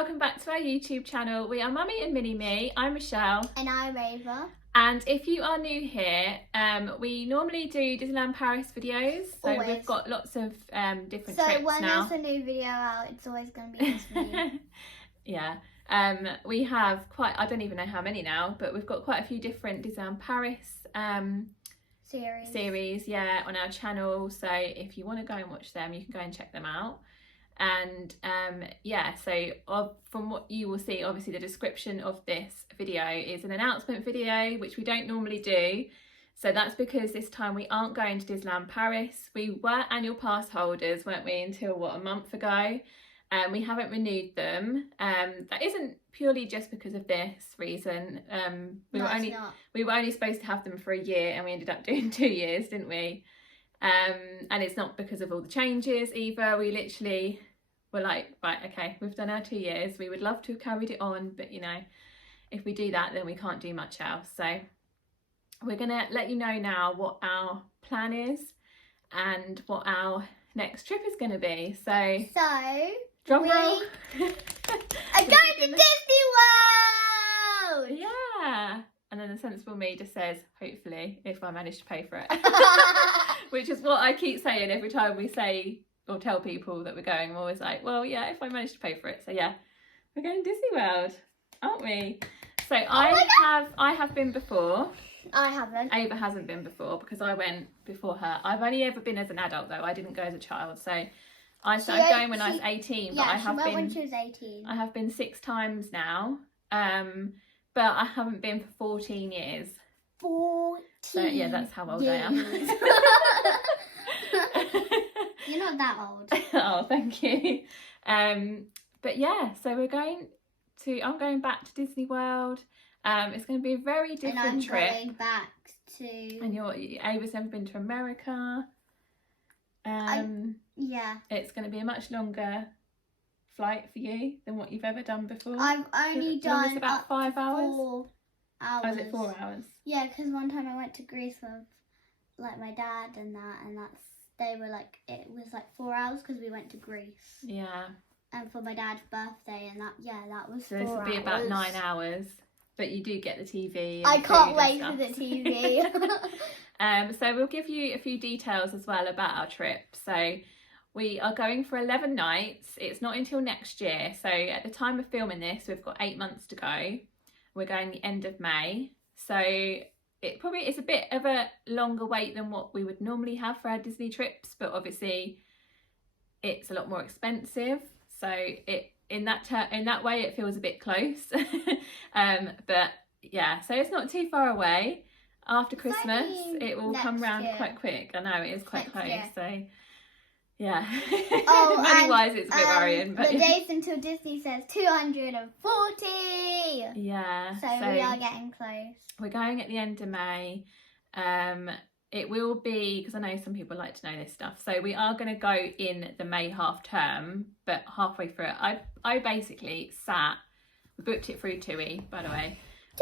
welcome back to our YouTube channel. We are Mummy and Mini Me. I'm Michelle. And I'm Ava. And if you are new here, we normally do Disneyland Paris videos. So Always. We've got lots of different so trips when now. there's a new video out, it's always going to be Disney. Yeah. We have quite, I don't even know how many now, but we've got quite a few different Disneyland Paris series, yeah, on our channel. So if you want to go and watch them, you can go and check them out. And yeah, so from what you will see, obviously the description of this video is an announcement video, which we don't normally do. So that's because this time we aren't going to Disneyland Paris. We were annual pass holders, weren't we, until a month ago. We haven't renewed them. That isn't purely just because of this reason. We were only supposed to have them for a year, and we ended up doing 2 years, didn't we? And it's not because of all the changes either. We literally were like, right, okay, we've done our 2 years. We would love to have carried it on, but you know, if we do that, then we can't do much else. So we're gonna let you know now what our plan is and what our next trip is gonna be. So drum roll. I'm going to Disney World! Yeah. And then the sensible me just says, hopefully, if I manage to pay for it. Which is what I keep saying every time we say or tell people that we're going. I'm always like, well, yeah, if I manage to pay for it. So yeah, we're going to Disney World, aren't we? So I have been before. I haven't. Ava hasn't been before because I went before her. I've only ever been as an adult though. I didn't go as a child. So I started going when I was 18. Yeah, but I have went been when she was 18. I have been 6 times now. But I haven't been for 14 years. 14. So yeah, that's how old I am. You're not that old. Oh, thank you. But yeah, so I'm going back to Disney World. It's going to be a very different trip. And I'm going back to... And Ava's never been to America. Yeah. It's going to be a much longer flight for you than what you've ever done before. I've only done it's about 5 hours. 4 hours. Oh, is it 4 hours? Yeah, because one time I went to Greece with like my dad and they were like, it was like 4 hours because we went to Greece. Yeah. And for my dad's birthday and that was so 4 hours. So this will be about 9 hours, but you do get the TV. I can't wait for the TV. So we'll give you a few details as well about our trip. So we are going for 11 nights. It's not until next year. So at the time of filming this, we've got 8 months to go. We're going the end of May. So it probably is a bit of a longer wait than what we would normally have for our Disney trips, but obviously it's a lot more expensive. So in that way it feels a bit close. But yeah, so it's not too far away. After Christmas, it will come round quite quick. I know it is quite close. Year. So yeah, money-wise it's a bit worrying. But the days until Disney says 240. Yeah. So we are getting close. We're going at the end of May. It will be, because I know some people like to know this stuff, so we are going to go in the May half term, but halfway through it, I basically we booked it through TUI, by the way.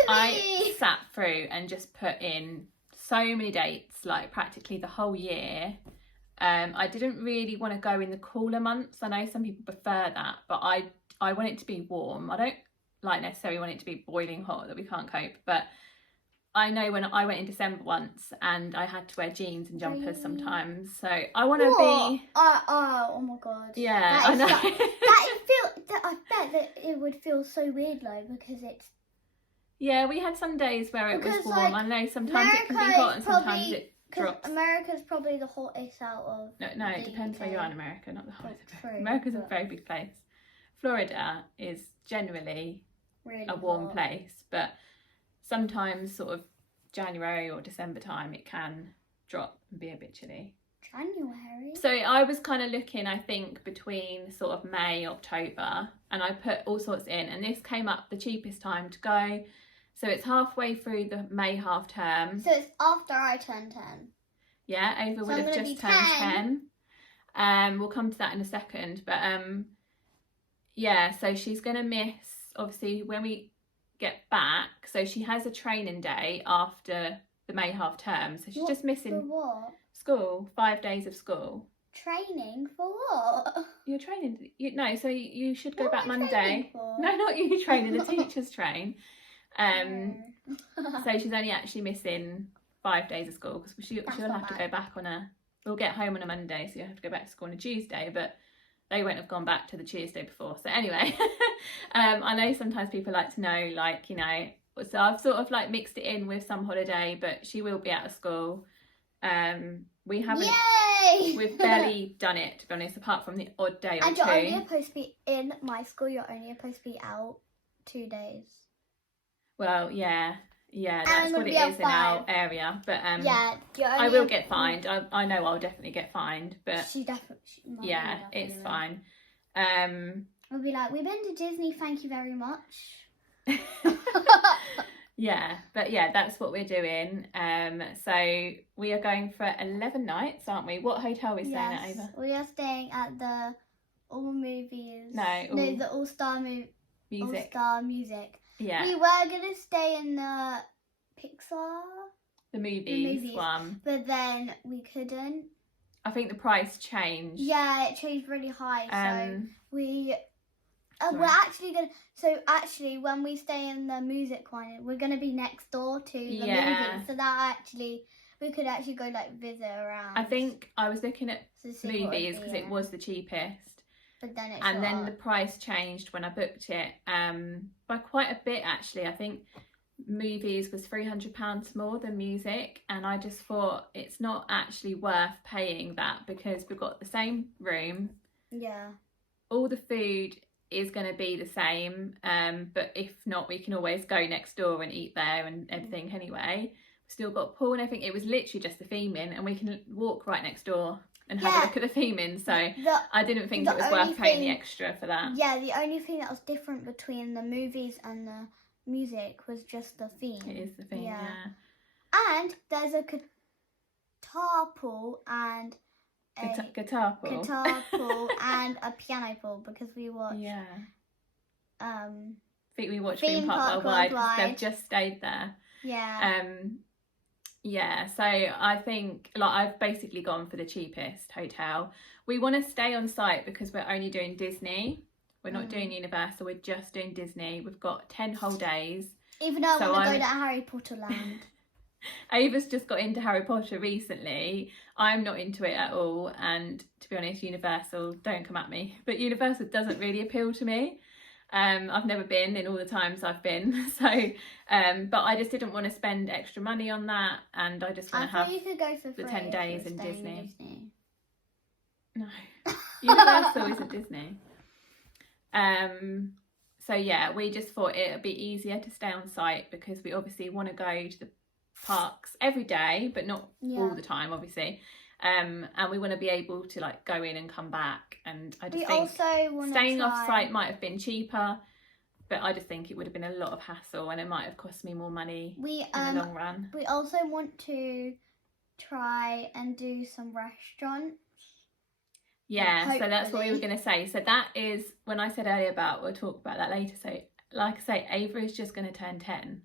I sat through and just put in so many dates, like practically the whole year. I didn't really want to go in the cooler months. I know some people prefer that, but I want it to be warm. I don't like necessarily want it to be boiling hot that we can't cope, but I know when I went in December once and I had to wear jeans and jumpers sometimes, so I want to be... Oh my god. Yeah, I know. I bet that it would feel so weird though, because it's... Yeah, we had some days where it was warm. Like, I know sometimes it can be hot and sometimes it drops. America's probably the hottest out of... No, it depends where you are in America, not the hottest. America's a very big place. Florida is generally really a warm place, but sometimes sort of January or December time it can drop and be a bit chilly. January? So I was kind of looking, I think, between sort of May, October, and I put all sorts in, and this came up the cheapest time to go. So it's halfway through the May half term. So it's after I turn 10. Yeah, Ava would have just turned 10. We'll come to that in a second, but yeah, so she's going to miss, obviously, when we get back. So she has a training day after the May half term, so she's just missing what? School, 5 days of school. Training for what? You're training. No, so you should go What back am I Monday. training for? No, not you training. The teachers train. Oh. So she's only actually missing 5 days of school because she'll have to go back on a. We'll get home on a Monday, so you have to go back to school on a Tuesday, but they won't have gone back to the Tuesday before. So anyway, I know sometimes people like to know, like, you know, so I've sort of like mixed it in with some holiday, but she will be out of school. We haven't. Yay! We've barely done it, to be honest, apart from the odd day or and two. you're only supposed to be in my school. You're only supposed to be out 2 days. Well, yeah, that's what it is in our area. But yeah, I will get fined. I know I'll definitely get fined. But she definitely. Yeah, it's fine. We'll be like, we've been to Disney. Thank you very much. Yeah, but yeah, that's what we're doing. So we are going for 11 nights, aren't we? What hotel are we staying at, Ava? We are staying at the All Movies. No, the All Star Music. All Star Music. Yeah. We were gonna stay in the Pixar. The movies one. But then we couldn't. I think the price changed. Yeah, it changed really high. So we're actually gonna. So actually, when we stay in the music one, we're gonna be next door to the movies. So that actually, we could actually go like visit around. I think I was looking at movies because it was the cheapest. But then then the price changed when I booked it. By quite a bit actually. I think movies was £300 more than music, and I just thought it's not actually worth paying that because we've got the same room. Yeah. All the food is going to be the same, but if not, we can always go next door and eat there and everything anyway. We've still got pool and everything. It was literally just the theming, and we can walk right next door and have a look at the theming. So I didn't think it was worth paying the extra for that. Yeah, the only thing that was different between the movies and the music was just the theme. It is the theme, yeah. And there's a guitar pool and guitar pool and a piano pool because we watched. Yeah. I think we watched Theme Park Worldwide because they've just stayed there. Yeah. Yeah, so I think like I've basically gone for the cheapest hotel. We want to stay on site because we're only doing Disney. We're not doing Universal, we're just doing Disney. We've got 10 whole days. Even though I want to go to Harry Potter land. Ava's just got into Harry Potter recently. I'm not into it at all, and to be honest, Universal, don't come at me, but Universal doesn't really appeal to me. I've never been in all the times I've been, so but I just didn't want to spend extra money on that, and I just want to have you could go for the 10 days in Disney. No, Universal isn't Disney. So yeah, we just thought it would be easier to stay on site because we obviously want to go to the parks every day, but not all the time, obviously. And we want to be able to like go in and come back, and I just think staying off site might have been cheaper, but I just think it would have been a lot of hassle and it might have cost me more money in the long run. We also want to try and do some restaurants. Yeah, so that's what we were going to say. So that is, when I said earlier about, we'll talk about that later. So like I say, Ava is just going to turn 10.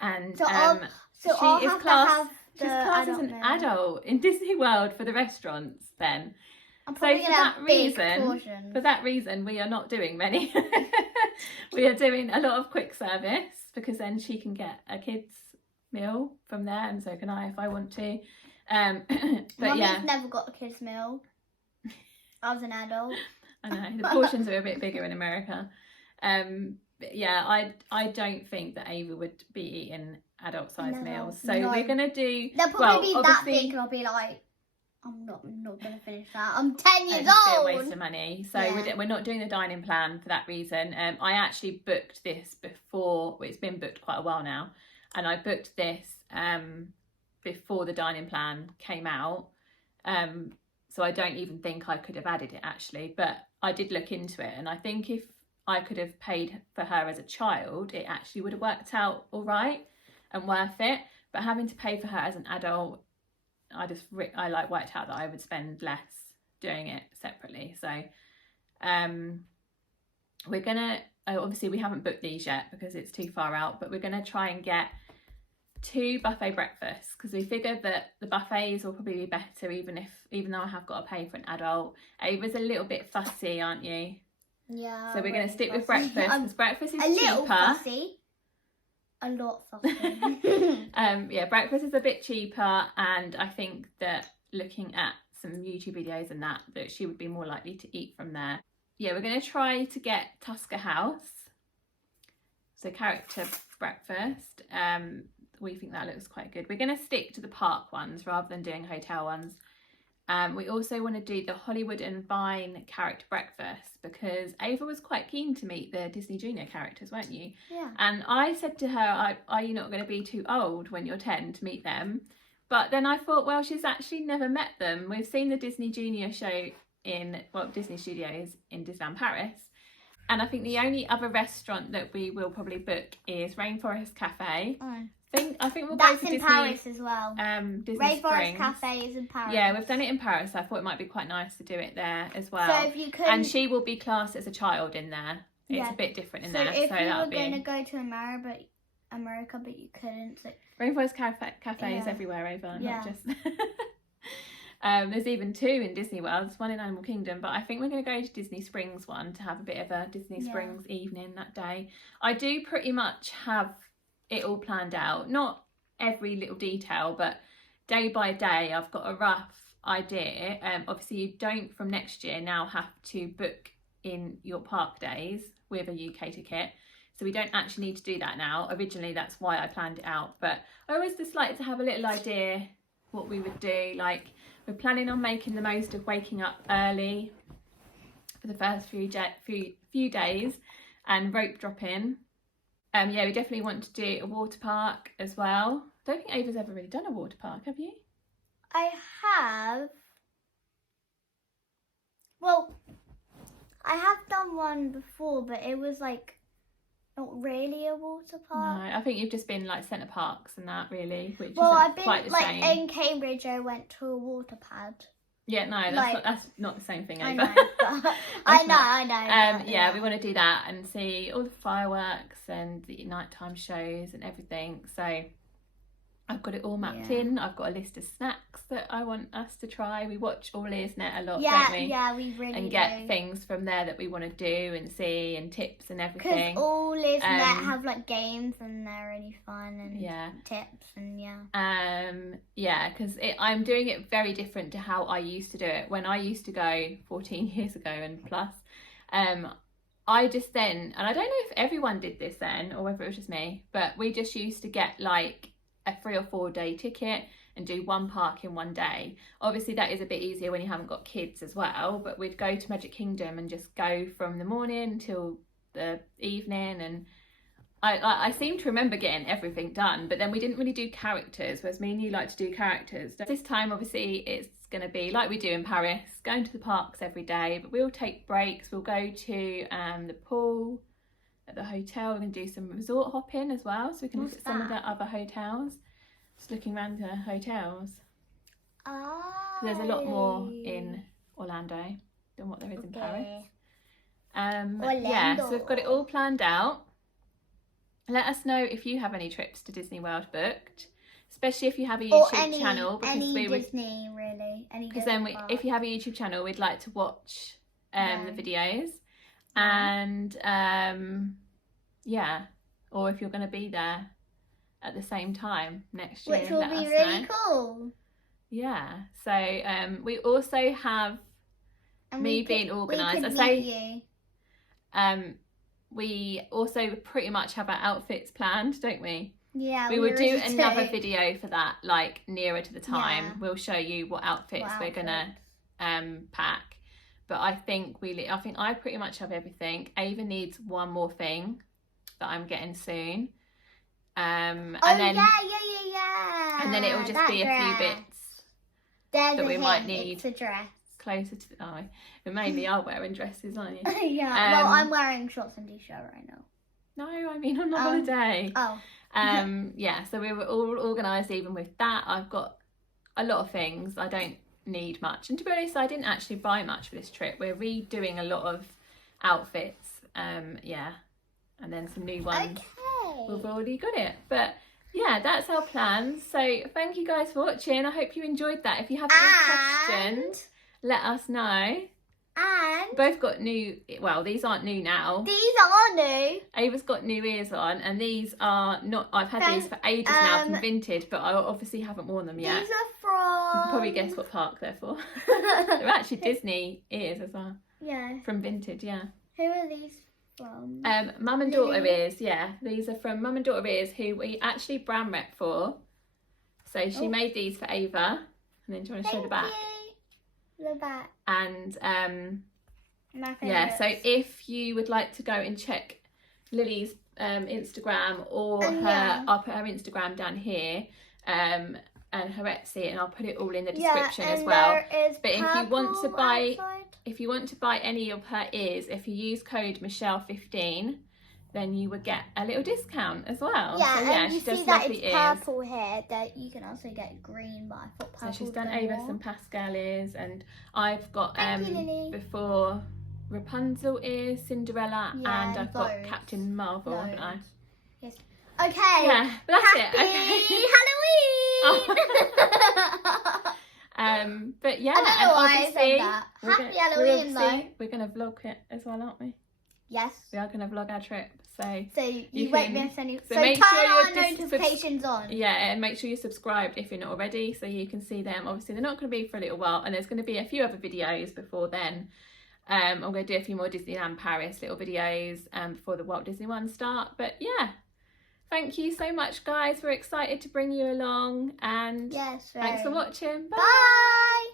And she's classed as an adult in Disney World for the restaurants then. So for that reason, we are not doing many. We are doing a lot of quick service because then she can get a kid's meal from there, and so can I if I want to. But Mummy's never got a kid's meal. I was an adult. I know, the portions are a bit bigger in America. But yeah, I don't think that Ava would be eating adult sized meals. So we're gonna do. They'll probably be that big, and I'll be like, I'm not gonna finish that. I'm 10 years old. It's a waste of money. So we're not doing the dining plan for that reason. I actually booked this before. Well, it's been booked quite a while now, and I booked this before the dining plan came out. So I don't even think I could have added it actually, but I did look into it, and I think if I could have paid for her as a child, it actually would have worked out all right and worth it. But having to pay for her as an adult, I worked out that I would spend less doing it separately. So we're gonna obviously we haven't booked these yet because it's too far out, but we're gonna try and get 2 buffet breakfasts because we figured that the buffets will probably be better even though I have got to pay for an adult. Ava's a little bit fussy, aren't you? Yeah. So we're going to stick with breakfast because breakfast is a cheaper. Little fussy. A lot fussy. Yeah, breakfast is a bit cheaper, and I think that looking at some YouTube videos and that she would be more likely to eat from there. Yeah, we're going to try to get Tusker House. So character breakfast. We think that looks quite good. We're going to stick to the park ones rather than doing hotel ones. We also want to do the Hollywood and Vine character breakfast because Ava was quite keen to meet the Disney Junior characters, weren't you? Yeah. And I said to her, are you not going to be too old when you're 10 to meet them? But then I thought, well, she's actually never met them. We've seen the Disney Junior show in, Disney Studios in Disneyland Paris. And I think the only other restaurant that we will probably book is Rainforest Cafe. Oh. I think we'll That's go to in Disney, Paris as well. Disney Rainforest Springs. Cafe is in Paris. Yeah, we've done it in Paris. So I thought it might be quite nice to do it there as well. So if you could, and she will be classed as a child in there. It's a bit different in there. So if you that'll were be going to go to America, but you couldn't. So... Rainforest Cafe is everywhere, Ava, not just. There's even 2 in Disney World. There's one in Animal Kingdom, but I think we're going to go to Disney Springs one to have a bit of a Disney Springs evening that day. I do pretty much have it all planned out. Not every little detail, but day by day I've got a rough idea. Obviously you don't from next year now have to book in your park days with a UK ticket, so we don't actually need to do that now. Originally that's why I planned it out, but I always just like to have a little idea what we would do. Like, we're planning on making the most of waking up early for the first few days and rope dropping. Yeah, we definitely want to do a water park as well. I don't think Ava's ever really done a water park, have you? I have. Well, I have done one before, but it was like not really a water park. No, I think you've just been like centre parks and that really, which I've isn't been quite the like same. in Cambridge. I went to a water pad. Yeah, no, that's not the same thing, Ava. I know. Yeah, we want to do that and see all the fireworks and the nighttime shows and everything. So I've got it all mapped in. I've got a list of snacks that I want us to try. We watch All Ears Net a lot, don't we? Yeah, we really and get things from there that we want to do and see and tips and everything. Because All Ears Net have like games and they're really fun and tips and because I'm doing it very different to how I used to do it. When I used to go 14 years ago and plus, I just then, and I don't know if everyone did this then or whether it was just me, but we just used to get like a 3 or 4 day ticket and do one park in one day. Obviously that is a bit easier when you haven't got kids as well, but we'd go to Magic Kingdom and just go from the morning till the evening, and I seem to remember getting everything done, but then we didn't really do characters, whereas me and you like to do characters. This time obviously it's going to be like we do in Paris, going to the parks every day, but we'll take breaks. We'll go to the pool at the hotel. We're going to do some resort hopping as well, so we can look at some of the other hotels. Just looking around the hotels. There's a lot more in Orlando than what there is in Paris. Yeah, so we've got it all planned out. Let us know if you have any trips to Disney World booked, especially if you have a YouTube channel. Because Disney, really. Because then if you have a YouTube channel, we'd like to watch the videos. And or if you're going to be there at the same time next year, which will be really cool. Yeah, so we also have being organised. We also pretty much have our outfits planned, don't we? Yeah, we will do another video for that, like nearer to the time. Yeah. We'll show you what outfits we're gonna pack. But I think I pretty much have everything. Ava needs one more thing that I'm getting soon. And then it will just be a few bits that we might need. It's a dress. Closer to we mainly are wearing dresses, aren't you? Yeah. Well, I'm wearing shorts and t-shirt right now. No, I mean on holiday. Oh. Yeah. So we were all organised even with that. I've got a lot of things. I don't need much, and to be honest, I didn't actually buy much for this trip. We're redoing a lot of outfits. And then some new ones. Okay. We've already got it, but yeah, that's our plans. So thank you guys for watching. I hope you enjoyed that. If you have any questions, let us know. And both got new, well, these aren't new now. These are new. Ava's got new ears on, and these are not, I've had these for ages now from Vinted, but I obviously haven't worn them yet. These are from... You can probably guess what park they're for. They're actually Disney ears as well. Yeah. From Vinted, yeah. Who are these from? Mum and daughter ears, yeah. These are from Mum and daughter ears, who we actually brand rep for. So she made these for Ava. And then do you want to show the back? The back. And yeah, so if you would like to go and check Lily's Instagram or I'll put her Instagram down here, and her Etsy, and I'll put it all in the description as well. But if you want to buy any of her ears, if you use code Michelle15, then you would get a little discount as well. Yeah, so, yeah, and you she does see that lovely it's purple here. That you can also get green, but I thought purple. So she's done Ava some Pascal ears, and I've got before Rapunzel ears, Cinderella, and I've got Captain Marvel, haven't I? Yes. Okay. Yeah, but that's it. Okay. Halloween. But yeah, I don't know and why obviously I said that. Happy Halloween though. We're gonna vlog it as well, aren't we? Yes. We are gonna vlog our trip. So you won't miss any. So make turn sure our notifications on. Yeah, and make sure you're subscribed if you're not already, so you can see them. Obviously, they're not going to be for a little while, and there's going to be a few other videos before then. I'm going to do a few more Disneyland Paris little videos before the Walt Disney ones start. But yeah, thank you so much, guys. We're excited to bring you along, and yes, thanks for watching. Bye. Bye.